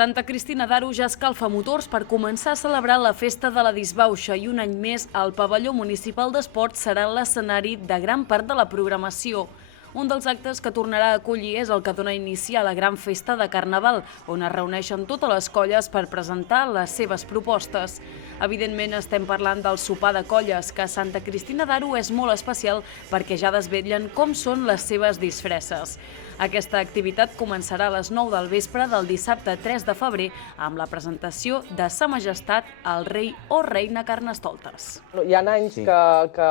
Santa Cristina d'Aro ja escalfa motors per començar a celebrar la festa de la disbauxa i un any més el pavelló municipal d'esports serà l'escenari de gran part de la programació. Un dels actes que tornarà a acollir és el que dona inici a la gran festa de Carnaval, on es reuneixen totes les colles per presentar les seves propostes. Evidentment estem parlant del sopar de colles, que a Santa Cristina d'Aro és molt especial perquè ja desvetllen com són les seves disfresses. Aquesta activitat començarà a les 9 del vespre del dissabte 3 de febrer amb la presentació de Sa Majestat el rei o reina Carnestoltes. Hi ha anys que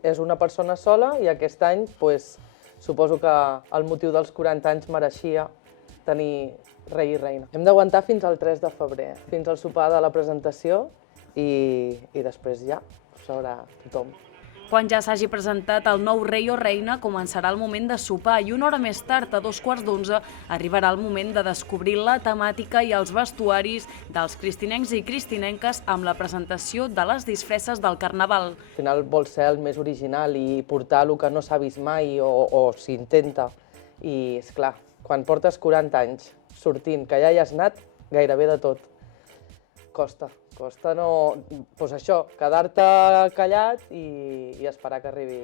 és una persona sola i aquest any suposo que el motiu dels 40 anys mereixia tenir rei i reina. Hem d'aguantar fins al 3 de febrer, fins al sopar de la presentació i després ja ho sabrà tothom. Quan ja s'hagi presentat el nou rei o reina, començarà el moment de sopar i una hora més tard, a 11:15, arribarà el moment de descobrir la temàtica i els vestuaris dels cristinencs i cristinenques amb la presentació de les disfresses del Carnaval. Al final vol ser el més original i portar el que no s'ha vist mai o s'intenta. I, esclar, quan portes 40 anys sortint, que ja hi has anat gairebé de tot, costa no, doncs això, quedar-te callat i esperar que arribi.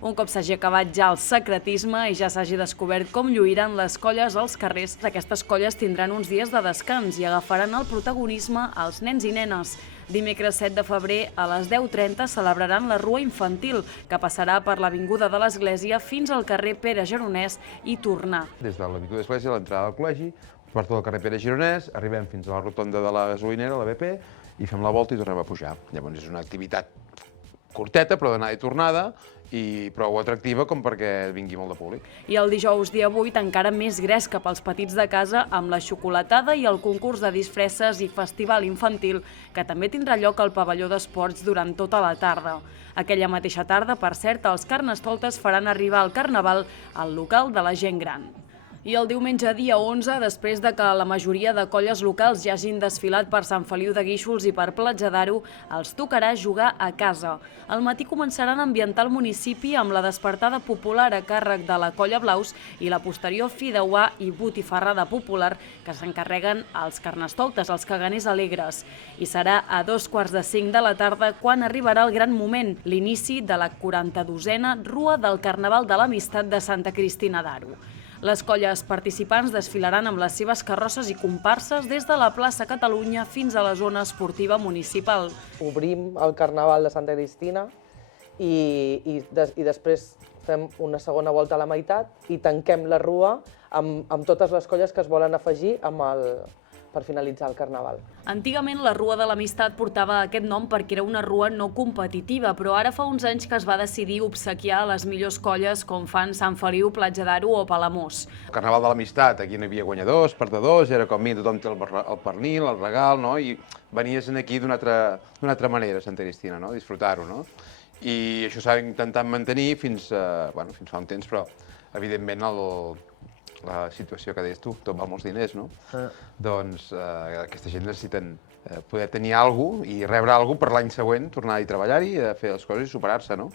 Un cop s'hagi acabat ja el secretisme i ja s'hagi descobert com lluiran les colles als carrers, aquestes colles tindran uns dies de descans i agafaran el protagonisme als nens i nenes. Dimecres 7 de febrer a les 10:30 celebraran la Rua Infantil, que passarà per l'Avinguda de l'Església fins al carrer Pere Gironès i tornar. Des de l'Avinguda de l'Església, a l'entrada del col·legi, per tot el carrer Pere Gironès, arribem fins a la rotonda de la gasolinera, la BP, i fem la volta i tornem a pujar. Llavors és una activitat curteta, però d'anada i tornada, i prou atractiva com perquè vingui molt de públic. I el dijous dia 8 encara més gresca pels petits de casa amb la xocolatada i el concurs de disfresses i festival infantil, que també tindrà lloc al pavelló d'esports durant tota la tarda. Aquella mateixa tarda, per cert, els carnestoltes faran arribar el Carnaval al local de la gent gran. I el diumenge dia 11, després de que la majoria de colles locals ja hagin desfilat per Sant Feliu de Guíxols i per Platja d'Aro, els tocarà jugar a casa. Al matí començaran a ambientar el municipi amb la despertada popular a càrrec de la Colla Blaus i la posterior fideuà i botifarrada popular que s'encarreguen els carnestoltes, els caganers alegres. I serà a 4:45 de la tarda quan arribarà el gran moment, l'inici de la 42a Rua del Carnaval de l'Amistat de Santa Cristina d'Aro. Les colles participants desfilaran amb les seves carrosses i comparses des de la plaça Catalunya fins a la zona esportiva municipal. Obrim el Carnaval de Santa Cristina i després fem una segona volta a la meitat i tanquem la rua amb totes les colles que es volen afegir per finalitzar el Carnaval. Antigament la Rua de l'Amistat portava aquest nom perquè era una rua no competitiva, però ara fa uns anys que es va decidir obsequiar les millors colles com fan Sant Feliu, Platja d'Aro o Palamós. El Carnaval de l'Amistat, aquí no hi havia guanyadors, perdedors, era com, mira, tothom té el pernil, el regal, no? I venies aquí d'una altra manera, Santa Cristina, no? Disfrutar-ho, no? I això s'ha intentat mantenir fins fa un temps, però evidentment la situació que deies tu, tot val molts diners, no? Doncs aquesta gent necessiten poder tenir alguna cosa i rebre alguna cosa per l'any següent, tornar-hi a treballar-hi, fer les coses i superar-se, no?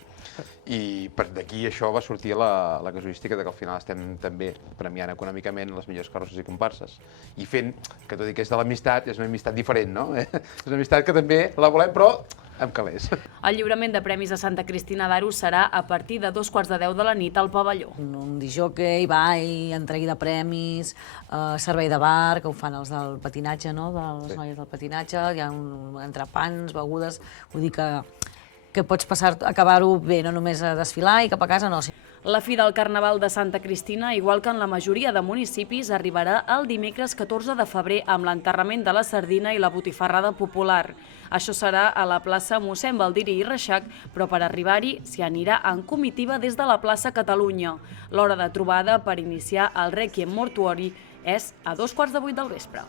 I d'aquí això va sortir la casuística que al final estem també premiant econòmicament les millors carrosses i comparses i fent que, tot i que és de l'amistat, és una amistat diferent, no? És una amistat que també la volem, però amb calés. El lliurament de premis a Santa Cristina d'Aro serà a partir de 9:15 de la nit al pavelló. Un disjockey, ball, entrega de premis, servei de bar, que ho fan els del patinatge, no? De les noies del patinatge, hi ha entrepans, begudes, vull dir que pots acabar-ho bé, no només a desfilar i cap a casa, no. La fi del Carnaval de Santa Cristina, igual que en la majoria de municipis, arribarà el dimecres 14 de febrer amb l'enterrament de la sardina i la botifarrada popular. Això serà a la plaça Mossèn Baldiri i Reixac, però per arribar-hi s'hi anirà en comitiva des de la plaça Catalunya. L'hora de trobada per iniciar el Rèquiem Mortuori és a 7:15 del vespre.